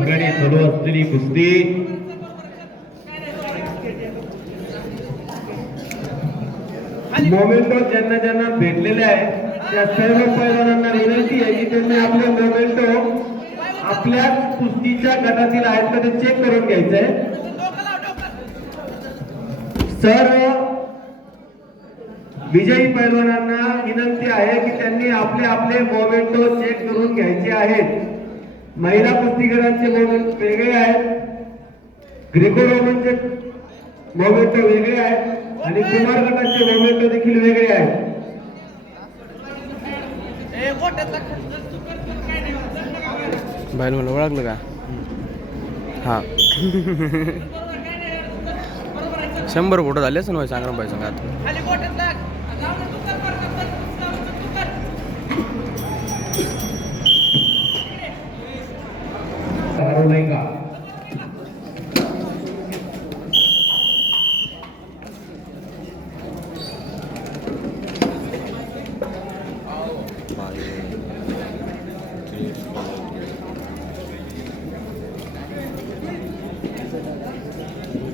ठिकाणी चालू असलेली कुस्ती. मोमेंटो ज्यांना ज्यांना भेटलेले आहे त्या सर्व पैलवानांना विनंती आहे की त्यांनी आपले मोमेंटो आपल्या कुस्तीच्या गटातील आहेत का ते चेक करून घ्यायचंय. सर्व विजयी पैलवानांना विनंती आहे की त्यांनी आपले आपले मोमेंटो चेक करून घ्यायचे आहेत. महिला कुस्तीगरांचे मोमेंट वेगळे आहेत. ग्रेको रोमनचे मोमेंटो वेगळे आहेत आणि कुमार गटाचे मोमेंटो देखील वेगळे आहेत. बाईल मला ओळखलं का? हा. शंभर फोटो झाले असं ना सांगा बाई सांगा